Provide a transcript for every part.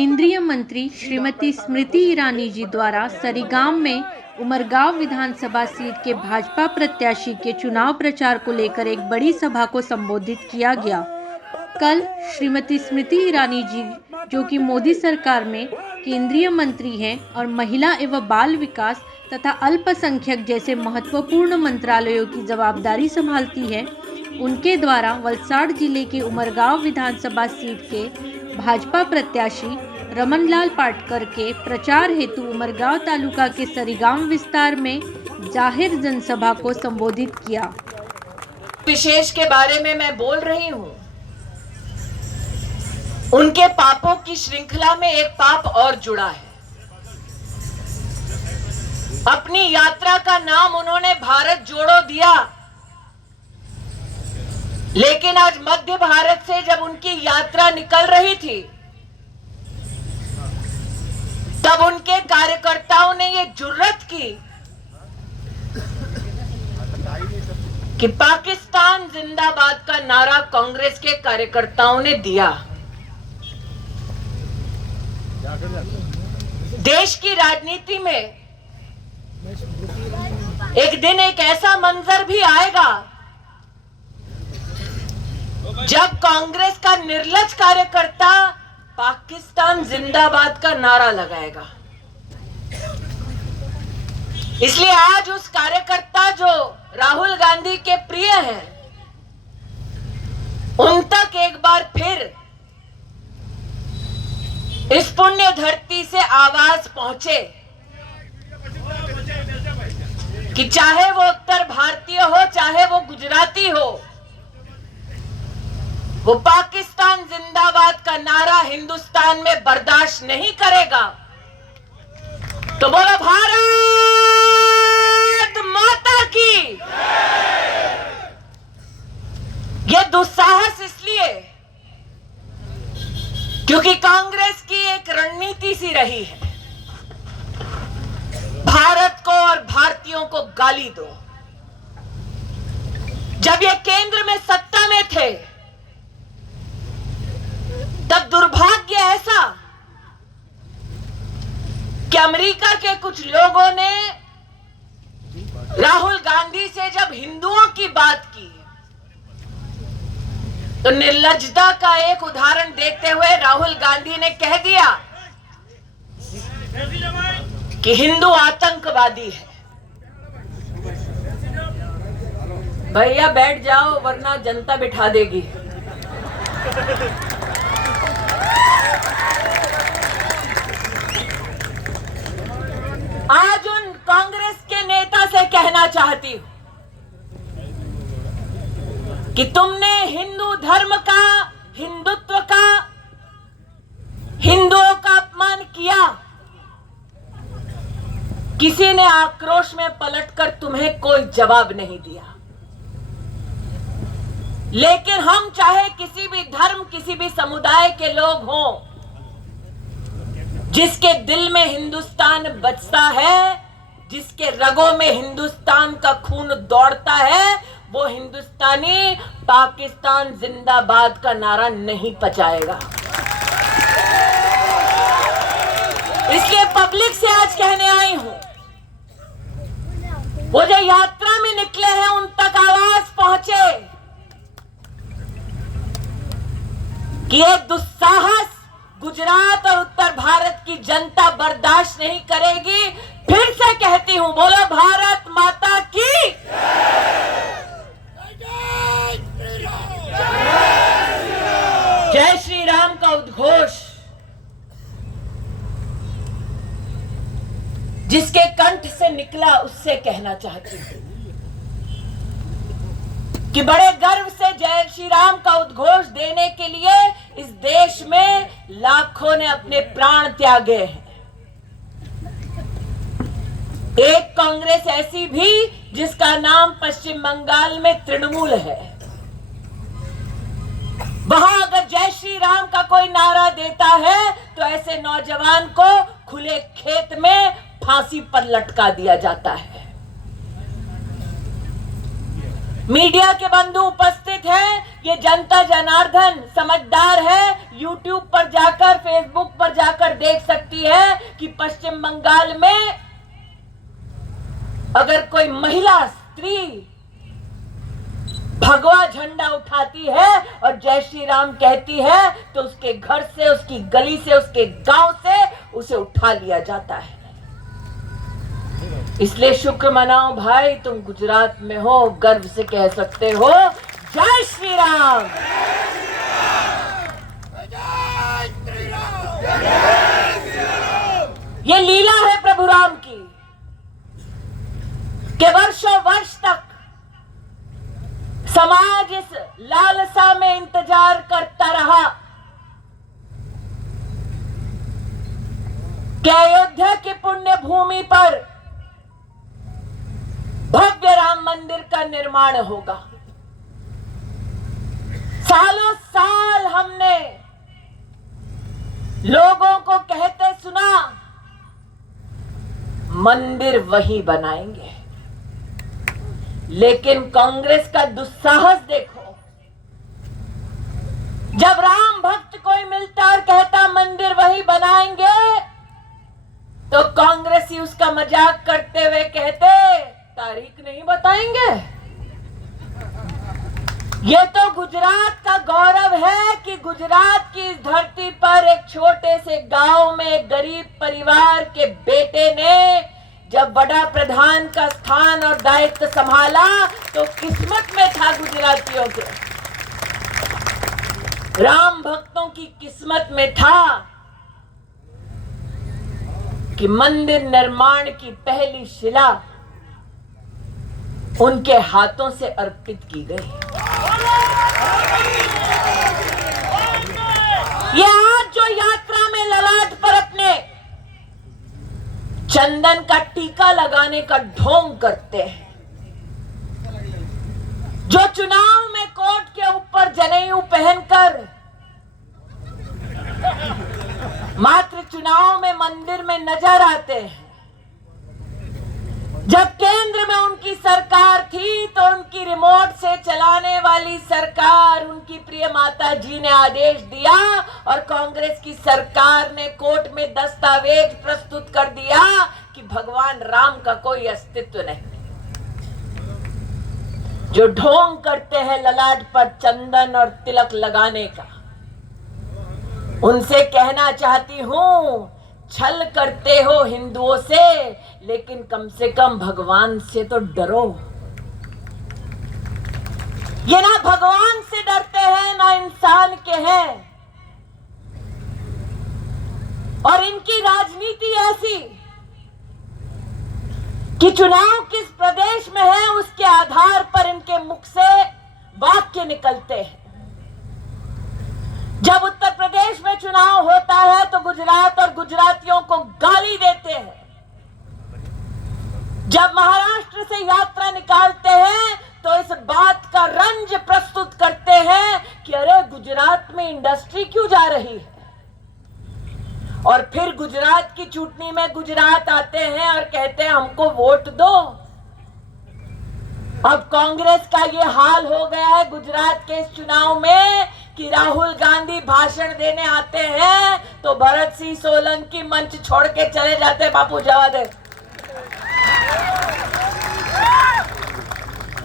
केंद्रीय मंत्री श्रीमती स्मृति ईरानी जी द्वारा सरीगाम में उमरगांव विधानसभा सीट के भाजपा प्रत्याशी के चुनाव प्रचार को लेकर एक बड़ी सभा को संबोधित किया गया। कल श्रीमती स्मृति ईरानी जी, जो कि मोदी सरकार में केंद्रीय मंत्री हैं और महिला एवं बाल विकास तथा अल्पसंख्यक जैसे महत्वपूर्ण मंत्रालयों की जवाबदारी संभालती है, उनके द्वारा वलसाड़ जिले के उमरगांव विधानसभा सीट के भाजपा प्रत्याशी रमनलाल पाटकर के प्रचार हेतु उमरगांव तालुका के सरीगाम विस्तार में जाहिर जनसभा को संबोधित किया। विशेष के बारे में मैं बोल रही हूँ। उनके पापों की श्रृंखला में एक पाप और जुड़ा है। अपनी यात्रा का नाम उन्होंने भारत जोड़ो दिया, लेकिन आज मध्य भारत से जब उनकी यात्रा निकल रही थी, तब उनके कार्यकर्ताओं ने ये जुर्रत की कि पाकिस्तान जिंदाबाद का नारा कांग्रेस के कार्यकर्ताओं ने दिया। देश की राजनीति में एक दिन एक ऐसा मंजर भी आएगा जब कांग्रेस का निर्लज कार्यकर्ता पाकिस्तान जिंदाबाद का नारा लगाएगा। इसलिए आज उस कार्यकर्ता जो राहुल गांधी के प्रिय हैं, उन तक एक बार फिर इस पुण्य धरती से आवाज पहुंचे कि चाहे वो उत्तर भारतीय हो, चाहे वो गुजराती हो, वो पाकिस्तान जिंदाबाद का नारा हिंदुस्तान में बर्दाश्त नहीं करेगा। तो बोलो भारत माता की। ये दुस्साहस इसलिए क्योंकि कांग्रेस की एक रणनीति सी रही है, भारत को और भारतीयों को गाली दो। जब ये केंद्र में सत्ता में थे, तब दुर्भाग्य ऐसा कि अमेरिका के कुछ लोगों ने राहुल गांधी से जब हिंदुओं की बात की, तो निर्लज्जता का एक उदाहरण देते हुए राहुल गांधी ने कह दिया कि हिंदू आतंकवादी है। भैया बैठ जाओ वरना जनता बिठा देगी। आज उन कांग्रेस के नेता से कहना चाहती हूं कि तुमने हिंदू धर्म का, हिंदुत्व का, हिंदुओं का अपमान किया। किसी ने आक्रोश में पलटकर तुम्हें कोई जवाब नहीं दिया, लेकिन हम चाहे किसी भी धर्म, किसी भी समुदाय के लोग हों, जिसके दिल में हिंदुस्तान बसता है, जिसके रगों में हिंदुस्तान का खून दौड़ता है, वो हिंदुस्तानी पाकिस्तान जिंदाबाद का नारा नहीं पचाएगा। इसलिए पब्लिक से आज कहने आई हूं, वो जो यात्रा में निकले हैं उन तक आवाज पहुंचे कि ये दुस्साहस गुजरात और उत्तर भारत की जनता बर्दाश्त नहीं करेगी। फिर से कहती हूं, बोलो भारत माता की। जय श्री राम का उद्घोष जिसके कंठ से निकला, उससे कहना चाहती हूं कि बड़े गर्व से जय श्री राम का उद्घोष देने के लिए इस देश में लाखों ने अपने प्राण त्यागे हैं। एक कांग्रेस ऐसी भी जिसका नाम पश्चिम बंगाल में तृणमूल है, वहां अगर जय श्री राम का कोई नारा देता है तो ऐसे नौजवान को खुले खेत में फांसी पर लटका दिया जाता है। मीडिया के बंधु उपस्थित हैं। ये जनता जनार्दन समझदार है, यूट्यूब पर जाकर, फेसबुक पर जाकर देख सकती है कि पश्चिम बंगाल में अगर कोई महिला स्त्री भगवा झंडा उठाती है और जय श्री राम कहती है तो उसके घर से, उसकी गली से, उसके गांव से उसे उठा लिया जाता है। इसलिए शुक्र मनाओ भाई, तुम गुजरात में हो, गर्व से कह सकते हो जय श्री राम। ये लीला है प्रभु राम की कि वर्षों वर्ष तक समाज इस लालसा में इंतजार करता रहा कि अयोध्या की पुण्य भूमि पर भव्य राम मंदिर का निर्माण होगा। सालों साल हमने लोगों को कहते सुना, मंदिर वहीं बनाएंगे, लेकिन कांग्रेस का दुस्साहस देखो। जब राम भक्त कोई मिलता और कहता मंदिर वहीं बनाएंगे, तो कांग्रेसी उसका मजाक करते हुए कहते तारीख नहीं बताएंगे। ये तो गुजरात का गौरव है कि गुजरात की इस धरती पर एक छोटे से गांव में एक गरीब परिवार के बेटे ने जब बड़ा प्रधान का स्थान और दायित्व संभाला तो किस्मत में था गुजरातियों के, राम भक्तों की किस्मत में था कि मंदिर निर्माण की पहली शिला उनके हाथों से अर्पित की गई। ये आज जो यात्रा में ललाट पर अपने चंदन का टीका लगाने का ढोंग करते हैं, जो चुनाव में कोर्ट के ऊपर जनेऊ पहनकर मात्र चुनाव में मंदिर में नजर आते हैं, जब केंद्र में उनकी सरकार थी तो उनकी रिमोट से चलाने वाली सरकार, उनकी प्रिय माता जी ने आदेश दिया और कांग्रेस की सरकार ने कोर्ट में दस्तावेज प्रस्तुत कर दिया कि भगवान राम का कोई अस्तित्व नहीं। जो ढोंग करते हैं ललाट पर चंदन और तिलक लगाने का, उनसे कहना चाहती हूं, छल करते हो हिंदुओं से, लेकिन कम से कम भगवान से तो डरो। ये ना भगवान से डरते हैं ना इंसान के हैं, और इनकी राजनीति ऐसी कि चुनाव किस प्रदेश में है उसके आधार पर इनके मुख से वाक्य निकलते हैं। जब उत्तर प्रदेश में चुनाव होता है तो गुजरात और गुजरातियों को गाली देते हैं, जब महाराष्ट्र से यात्रा निकालते हैं तो इस बात का रंज प्रस्तुत करते हैं कि अरे गुजरात में इंडस्ट्री क्यों जा रही है, और फिर गुजरात की चुनाव में गुजरात आते हैं और कहते हैं हमको वोट दो। अब कांग्रेस का ये हाल हो गया है गुजरात के इस चुनाव में कि राहुल गांधी भाषण देने आते हैं तो भरत सिंह सोलंकी मंच छोड़ के चले जाते, बापू जवा दे।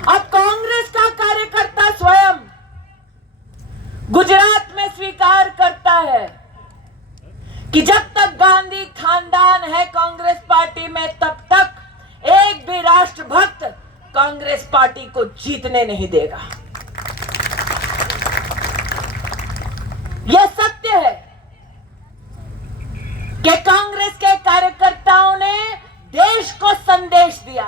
अब कांग्रेस का कार्यकर्ता स्वयं गुजरात में स्वीकार करता है कि जब तक गांधी खानदान है कांग्रेस पार्टी में, तब तक एक भी राष्ट्रभक्त कांग्रेस पार्टी को जीतने नहीं देगा। यह सत्य है कि कांग्रेस के कार्यकर्ताओं ने देश को संदेश दिया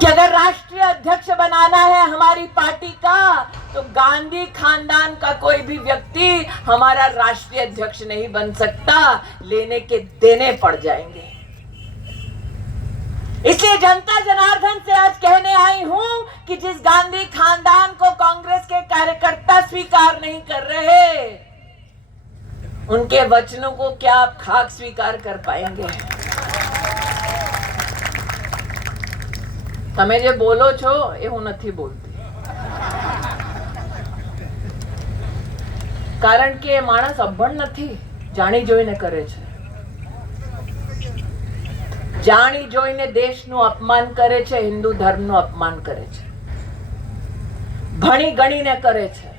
कि अगर राष्ट्रीय अध्यक्ष बनाना है हमारी पार्टी का तो गांधी खानदान का कोई भी व्यक्ति हमारा राष्ट्रीय अध्यक्ष नहीं बन सकता, लेने के देने पड़ जाएंगे। इसलिए जनता जनार्दन से आज कहने आई हूं कि जिस गांधी खानदान को कांग्रेस के कार्यकर्ता स्वीकार नहीं कर रहे, उनके वचनों को क्या आप खाक स्वीकार कर पाएंगे? તમે જે બોલો છો એ હું નથી બોલતી, કારણ કે એ માણસ અભણ નથી, જાણી જોઈને કરે છે. જાણી જોઈને દેશનું અપમાન કરે છે, હિન્દુ ધર્મનું અપમાન કરે છે, ભણી ગણીને કરે છે.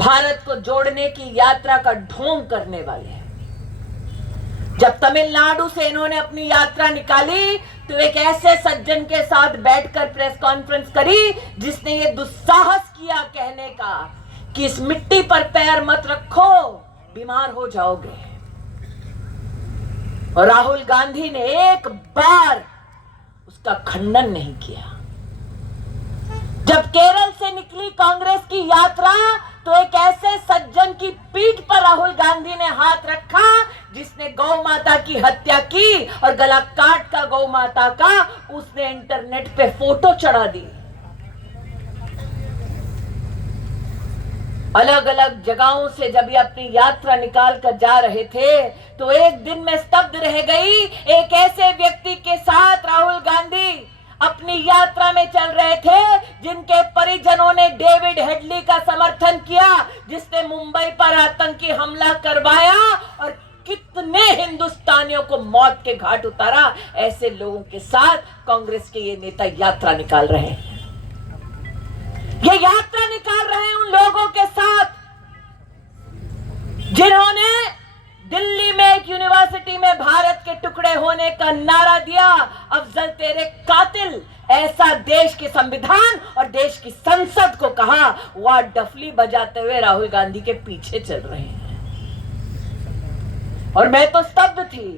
भारत को जोड़ने की यात्रा का ढोंग करने वाले हैं. जब तमिलनाडु से इन्होंने अपनी यात्रा निकाली तो एक ऐसे सज्जन के साथ बैठकर प्रेस कॉन्फ्रेंस करी जिसने ये दुस्साहस किया कहने का कि इस मिट्टी पर पैर मत रखो, बीमार हो जाओगे. और राहुल गांधी ने एक बार उसका खंडन नहीं किया. जब केरल से निकली कांग्रेस की यात्रा तो एक ऐसे सज्जन की पीठ पर राहुल गांधी ने हाथ रखा जिसने गौ माता की हत्या की और गला काट का गौ माता का उसने इंटरनेट पे फोटो चढ़ा दी. अलग अलग जगहों से जब ये अपनी यात्रा निकाल कर जा रहे थे तो एक दिन में स्तब्ध रह गई. एक ऐसे व्यक्ति के साथ राहुल गांधी अपनी यात्रा में चल रहे थे जिनके परिजनों ने डेविड हेडली का समर्थन किया, जिसने मुंबई पर आतंकी हमला करवाया और कितने हिंदुस्तानियों को मौत के घाट उतारा. ऐसे लोगों के साथ कांग्रेस के ये नेता यात्रा निकाल रहे हैं. ये यात्रा निकाल रहे हैं उन लोगों के साथ जिन्होंने दिल्ली में एक यूनिवर्सिटी में भारत के टुकड़े होने का नारा दिया. अफजल तेरे कातिल, ऐसा देश के संविधान और देश की संसद को कहा. वह डफली बजाते हुए राहुल गांधी के पीछे चल रहे हैं. और मैं तो स्तब्ध थी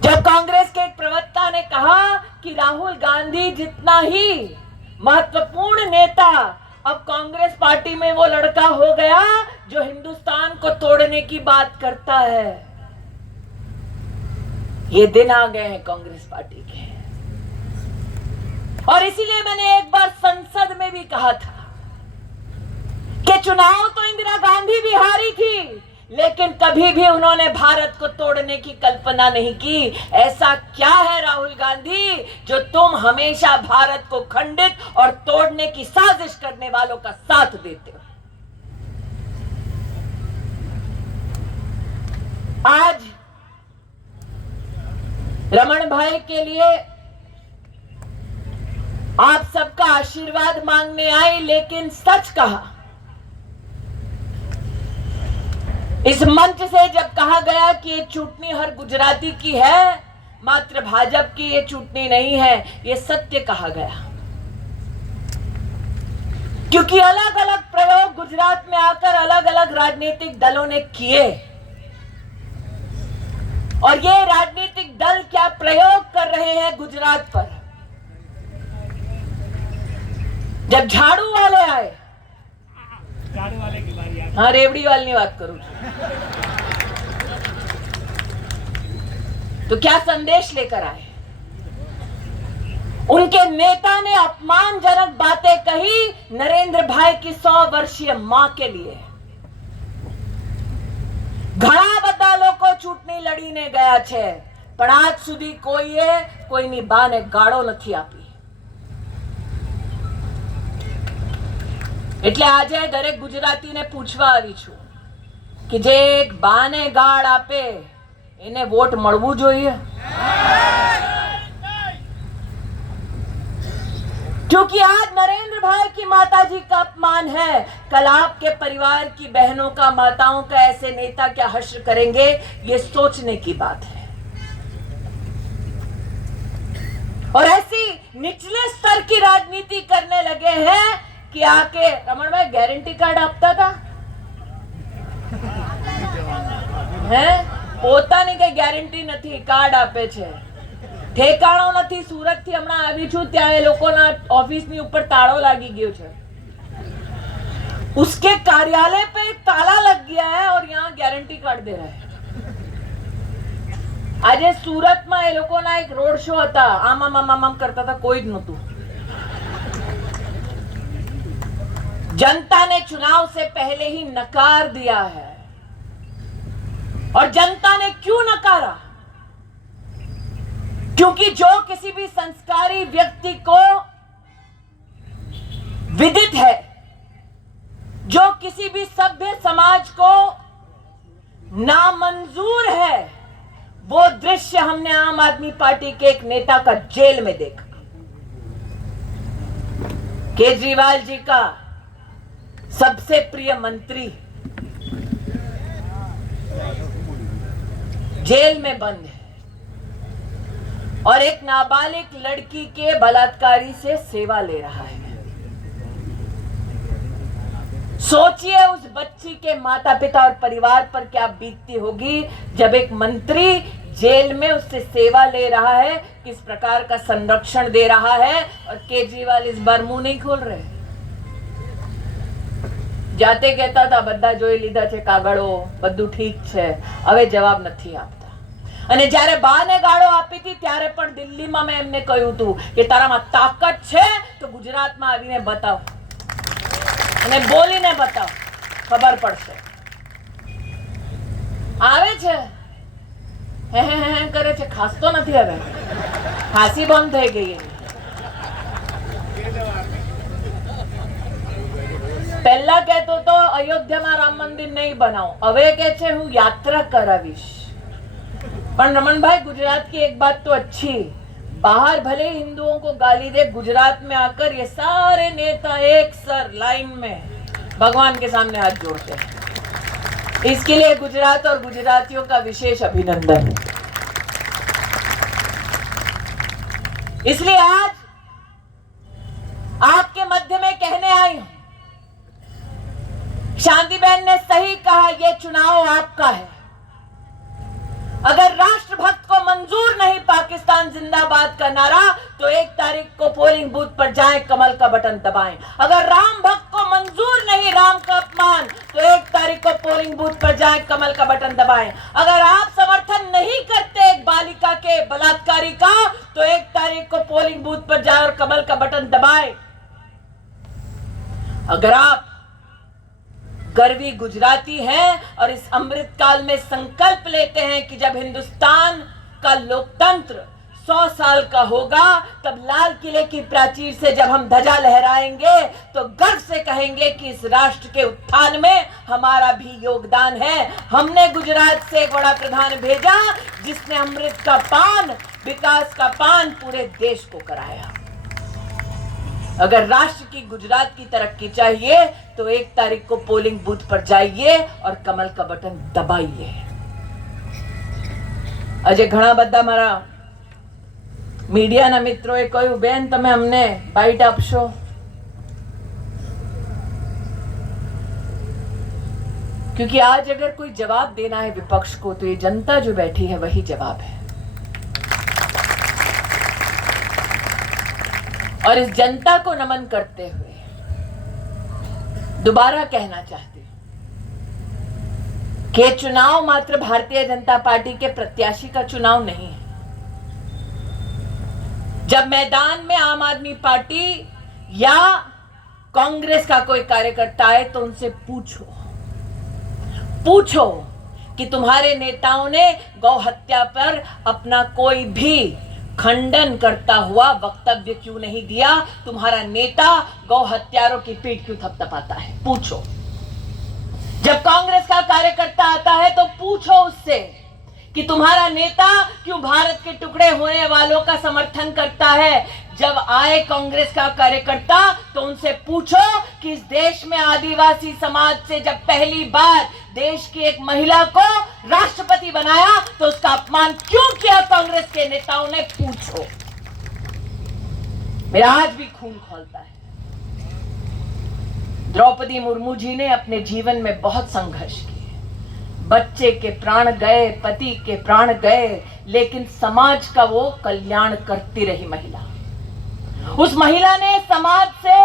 जब कांग्रेस के एक प्रवक्ता ने कहा कि राहुल गांधी जितना ही महत्वपूर्ण नेता अब कांग्रेस पार्टी में वो लड़का हो गया जो हिंदुस्तान को तोड़ने की बात करता है. ये दिन आ गए हैं कांग्रेस पार्टी के. और इसीलिए मैंने एक बार संसद में भी कहा था कि चुनाव तो इंदिरा गांधी भी हारी थी, लेकिन कभी भी उन्होंने भारत को तोड़ने की कल्पना नहीं की. ऐसा क्या है राहुल गांधी जो तुम हमेशा भारत को खंडित और तोड़ने की साजिश करने वालों का साथ देते हो? आज रमन भाई के लिए आप सबका आशीर्वाद मांगने आई, लेकिन सच कहा. इस मंच से जब कहा गया कि ये चूंटनी हर गुजराती की है, मात्र भाजपा की ये चूंटनी नहीं है, ये सत्य कहा गया. क्योंकि अलग अलग प्रयोग गुजरात में आकर अलग अलग राजनीतिक दलों ने किए, और ये राजनीतिक दल क्या प्रयोग कर रहे हैं गुजरात पर. जब झाड़ू वाले आए, हाँ रेवड़ी वाली की बात करूं तो क्या संदेश लेकर आए. उनके नेता ने अपमानजनक बातें कही नरेंद्र भाई की 100 वर्षीय मां के लिए. ઘણા બધા લોકો ચૂંટણી લડીને ગયા છે, પણ આજ સુધી કોઈએ કોઈની બાને ગાળો નથી આપી. એટલે આજે દરેક ગુજરાતીને પૂછવા આવી છું કે જે એક બાને ગાળ આપે એને વોટ મળવું જોઈએ. क्योंकि आज नरेंद्र भाई की माताजी का अपमान है, कल आपके परिवार की बहनों का, माताओं का ऐसे नेता क्या हश्र करेंगे, ये सोचने की बात है. और ऐसी निचले स्तर की राजनीति करने लगे हैं कि आके रमन भाई गारंटी कार्ड आपता था है, પોતાની કઈ ગેરંટી નથી, કાર્ડ આપે છે. ઠેકાણો નથી. સુરત થી હમણાં આવી છું, ત્યાં એ લોકોના ઓફિસની ઉપર તાળો લાગી ગયો છે. उसके कार्यालय पे एक ताला लग गया है और यहाँ गारंटी कार्ड दे रहा है. આજે સુરતમાં એ લોકોના એક રોડ શો હતા, આમ કરતા હતા, કોઈ જ નહોતું. जनता ने चुनाव से पहले ही नकार दिया है. और जनता ने क्यों नकारा? क्योंकि जो किसी भी संस्कारी व्यक्ति को विदित है, जो किसी भी सभ्य समाज को नामंजूर है, वो दृश्य हमने आम आदमी पार्टी के एक नेता का जेल में देखा। केजरीवाल जी का सबसे प्रिय मंत्री जेल में बंद है और एक नाबालिग लड़की के बलात्कारी से सेवा ले रहा है। सोचिए उस बच्ची के माता पिता और परिवार पर क्या बीतती होगी जब एक मंत्री जेल में उससे सेवा ले रहा है, किस प्रकार का संरक्षण दे रहा है, और केजरीवाल इस बार मुंह नहीं खोल रहे। જાતે કહેતા હતા બધા જોઈ લીધા છે કાગળો, બધું ઠીક છે, હવે જવાબ નથી આપતા। અને જ્યારે બાને ગાળો આપી હતી ત્યારે પણ દિલ્હીમાં મેં એમને કહ્યું હતું કે તારામાં તાકાત છે તો ગુજરાતમાં આવીને બતાવ અને બોલીને બતાવ, ખબર પડશે। આવે છે હે કરે છે, ખાસતો નથી, હવે ખાંસી બંધ થઈ ગઈ। પહેલા કહેતો તો અયોધ્યામાં રામ મંદિર નહીં બનાવો, હવે કહે છે હું યાત્રા કરાવીશ। પણ રમણભાઈ, गुजरात की एक बात तो अच्छी, बाहर भले हिंदुओं को गाली दे, गुजरात में आकर ये सारे नेता एक सर लाइन में भगवान के सामने हाथ जोड़ते हैं। इसके लिए गुजरात और गुजरातियों का विशेष अभिनंदन। इसलिए आज आपके मध्य में कहने आई हूं, शांति बहन ने सही कहा, ये चुनाव आपका है। अगर राष्ट्रभक्त को मंजूर नहीं पाकिस्तान जिंदाबाद का नारा, तो 1 तारीख को पोलिंग बूथ पर जाएं, कमल का बटन दबाएं। अगर राम भक्त को मंजूर नहीं राम का अपमान, तो 1 तारीख को पोलिंग बूथ पर जाएं, कमल का बटन दबाएं। अगर आप समर्थन नहीं करते एक बालिका के बलात्कारी का, तो 1 तारीख को पोलिंग बूथ पर जाएं और कमल का बटन दबाएं। अगर आप गर्वी गुजराती हैं और इस अमृत काल में संकल्प लेते हैं कि जब हिंदुस्तान का लोकतंत्र 100 साल का होगा, तब लाल किले की प्राचीर से जब हम ध्वजा लहराएंगे तो गर्व से कहेंगे कि इस राष्ट्र के उत्थान में हमारा भी योगदान है। हमने गुजरात से एक बड़ा प्रधान भेजा जिसने अमृत का पान, विकास का पान पूरे देश को कराया। अगर राष्ट्र की, गुजरात की तरक्की चाहिए तो 1 तारीख को पोलिंग बूथ पर जाइए और कमल का बटन दबाइए। આજે ઘણા બધા મારા મીડિયાના મિત્રોએ કહ્યું, બેન તમે અમને બાઇટ આપશો? क्योंकि आज अगर कोई जवाब देना है विपक्ष को, तो ये जनता जो बैठी है वही जवाब है। और इस जनता को नमन करते हुए दोबारा कहना चाहती हूं कि चुनाव मात्र भारतीय जनता पार्टी के प्रत्याशी का चुनाव नहीं है। जब मैदान में आम आदमी पार्टी या कांग्रेस का कोई कार्यकर्ता है तो उनसे पूछो कि तुम्हारे नेताओं ने गौ हत्या पर अपना कोई भी खंडन करता हुआ वक्तव्य क्यों नहीं दिया? तुम्हारा नेता गौ हत्यारों की पीठ क्यों थपथपाता है? पूछो। जब कांग्रेस का कार्यकर्ता आता है तो पूछो उससे कि तुम्हारा नेता क्यों भारत के टुकड़े होने वालों का समर्थन करता है। जब आए कांग्रेस का कार्यकर्ता तो उनसे पूछो कि इस देश में आदिवासी समाज से जब पहली बार देश की एक महिला को राष्ट्रपति बनाया तो उसका अपमान क्यों किया कांग्रेस के नेताओं ने? पूछो। मेरा आज भी खून खौलता है। द्रौपदी मुर्मू जी ने अपने जीवन में बहुत संघर्ष किए, बच्चे के प्राण गए, पति के प्राण गए, लेकिन समाज का वो कल्याण करती रही महिला। उस महिला ने समाज से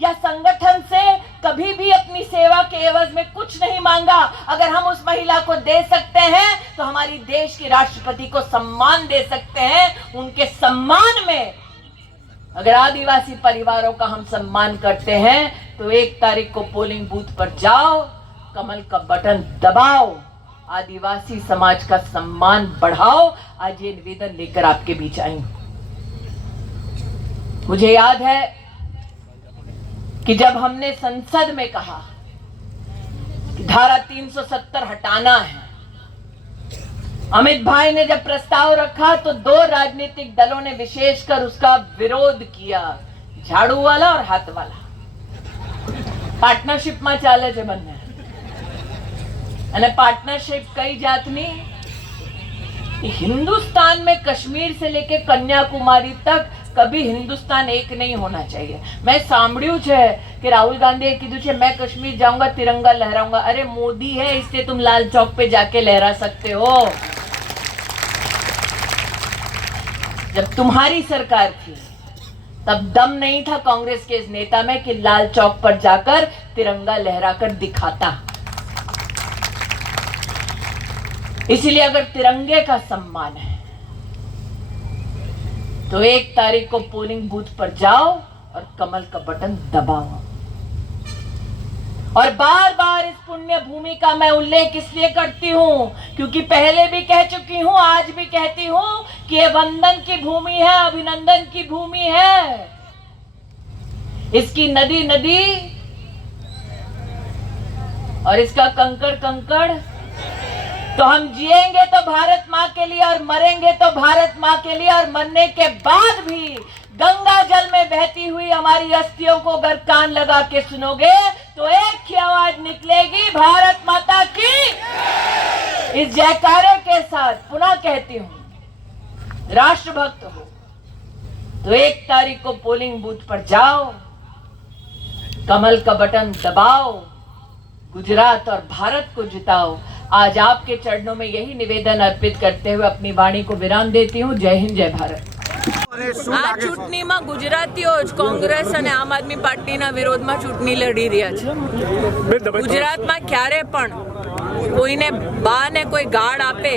या संगठन से कभी भी अपनी सेवा के एवज में कुछ नहीं मांगा। अगर हम उस महिला को दे सकते हैं तो हमारी देश के राष्ट्रपति को सम्मान दे सकते हैं। उनके सम्मान में अगर आदिवासी परिवारों का हम सम्मान करते हैं तो 1 तारीख को पोलिंग बूथ पर जाओ, कमल का बटन दबाओ, आदिवासी समाज का सम्मान बढ़ाओ। आज ये निवेदन लेकर आपके बीच आई हूं। मुझे याद है कि जब हमने संसद में कहा कि धारा 370 हटाना है, अमित भाई ने जब प्रस्ताव रखा तो दो राजनीतिक दलों ने विशेषकर उसका विरोध किया, झाड़ू वाला और हाथ वाला। पार्टनरशिप में चाले છે બંને અને पार्टनरशिप कई जातनी। हिंदुस्तान में कश्मीर से लेके कन्याकुमारी तक कभी हिंदुस्तान एक नहीं होना चाहिए। मैं सांभळ्યું છે कि राहुल गांधी कीधुं છે मैं कश्मीर जाऊंगा तिरंगा लहराऊंगा। अरे मोदी है, इससे तुम लाल चौक पे जाके लहरा सकते हो। जब तुम्हारी सरकार थी तब दम नहीं था कांग्रेस के इस नेता में कि लाल चौक पर जाकर तिरंगा लहराकर दिखाता। इसलिए अगर तिरंगे का सम्मान है तो 1 तारीख को पोलिंग बूथ पर जाओ और कमल का बटन दबाओ। और बार बार इस पुण्य भूमि का मैं उल्लेख इसलिए करती हूं क्योंकि पहले भी कह चुकी हूं, आज भी कहती हूं कि ये वंदन की भूमि है, अभिनंदन की भूमि है। इसकी नदी नदी और इसका कंकड़ कंकड़। तो हम जिएंगे तो भारत माँ के लिए और मरेंगे तो भारत माँ के लिए। और मरने के बाद भी गंगा जल में बहती हुई हमारी अस्थियों को अगर कान लगा के सुनोगे तो एक ही आवाज निकलेगी, भारत माता की। इस जयकारे के साथ पुनः कहती हूं, राष्ट्रभक्त हो तो 1 तारीख को पोलिंग बूथ पर जाओ, कमल का बटन दबाओ, गुजरात और भारत को जिताओ। आज आपके चरणों में यही निवेदन अर्पित करते हुए अपनी वाणी को विराम देती हूँ। जय हिंद, जय भारत। આ ચૂંટણીમાં ગુજરાતીઓ જ કોંગ્રેસ અને આમ આદમી પાર્ટીના વિરોધમાં ચૂંટણી લડી રહ્યા છે। ગુજરાતમાં ક્યારે પણ કોઈને બા ને કોઈ ગાળ આપે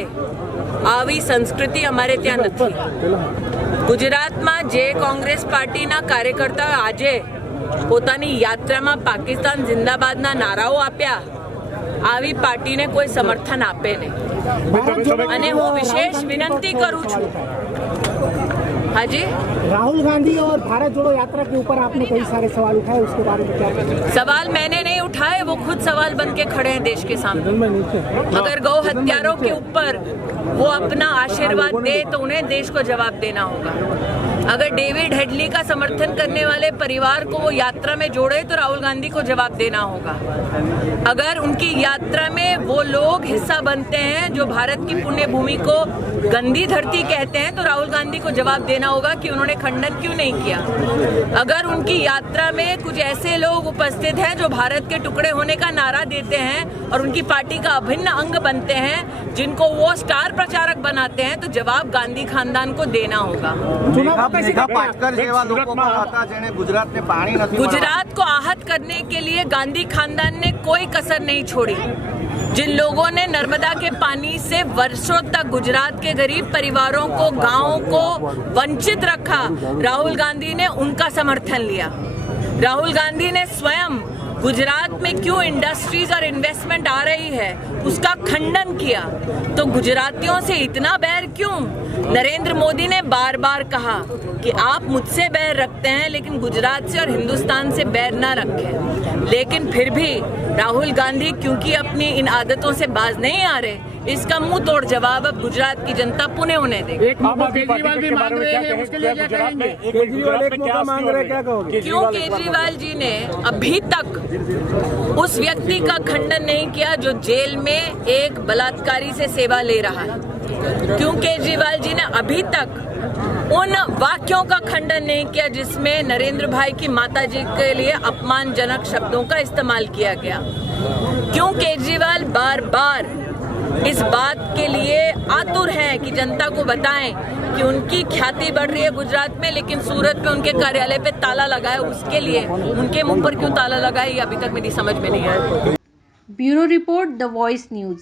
આવી સંસ્કૃતિ અમારે ત્યાં નથી। ગુજરાતમાં જે કોંગ્રેસ પાર્ટીના કાર્યકર્તાઓ આજે પોતાની યાત્રામાં પાકિસ્તાન જિંદાબાદના નારાઓ આપ્યા, આવી પાર્ટીને કોઈ સમર્થન આપે નહીં। અને હું વિશેષ વિનંતી કરું છું। हाँ जी, राहुल गांधी और भारत जोड़ो यात्रा के ऊपर आपने कई सारे सवाल उठाए, उसके बारे में क्या कहेंगे? सवाल मैंने नहीं उठाए, वो खुद सवाल बन के खड़े हैं देश के सामने। अगर गौ हत्यारों के ऊपर वो अपना आशीर्वाद दे तो उन्हें देश को जवाब देना होगा। अगर डेविड हेडली का समर्थन करने वाले परिवार को वो यात्रा में जोड़े तो राहुल गांधी को जवाब देना होगा। अगर उनकी यात्रा में वो लोग हिस्सा बनते हैं जो भारत की पुण्य भूमि को गंदी धरती कहते हैं तो राहुल गांधी को जवाब देना होगा कि उन्होंने खंडन क्यों नहीं किया। अगर उनकी यात्रा में कुछ ऐसे लोग उपस्थित हैं जो भारत के टुकड़े होने का नारा देते हैं और उनकी पार्टी का अभिन्न अंग बनते हैं, जिनको वो स्टार प्रचारक बनाते हैं, तो जवाब गांधी खानदान को देना होगा। गुजरात को आहत करने के लिए गांधी खानदान ने कोई कसर नहीं छोड़ी। जिन लोगों ने नर्मदा के पानी से वर्षों तक गुजरात के गरीब परिवारों को, गांवों को वंचित रखा, राहुल गांधी ने उनका समर्थन लिया। राहुल गांधी ने स्वयं गुजरात में क्यों इंडस्ट्रीज और इन्वेस्टमेंट आ रही है उसका खंडन किया। तो गुजरातियों से इतना बैर क्यों? नरेंद्र मोदी ने बार बार कहा कि आप मुझसे बैर रखते हैं लेकिन गुजरात से और हिंदुस्तान से बैर ना रखें। लेकिन फिर भी राहुल गांधी क्योंकि अपनी इन आदतों से बाज नहीं आ रहे, इसका मुंह तोड़ जवाब अब गुजरात की जनता पुणे उन्हें देगी। केजरीवाल भी मांग रहे हैं, उसके लिए क्या कहेंगे? केजरीवाल एक मौका मांग रहे हैं, क्या कहोगे? क्यों केजरीवाल जी ने अभी तक उस व्यक्ति का खंडन नहीं किया जो जेल में एक बलात्कारी से सेवा ले रहा है? क्यों केजरीवाल जी ने अभी तक उन वाक्यों का खंडन नहीं किया जिसमें नरेंद्र भाई की माताजी के लिए अपमानजनक शब्दों का इस्तेमाल किया गया? क्यों केजरीवाल बार बार इस बात के लिए आतुर हैं कि जनता को बताएं कि उनकी ख्याति बढ़ रही है गुजरात में, लेकिन सूरत में उनके कार्यालय पे ताला लगा है, उसके लिए उनके मुंह पर क्यों ताला लगा है ये अभी तक मेरी समझ में नहीं आया। Bureau report, the voice news.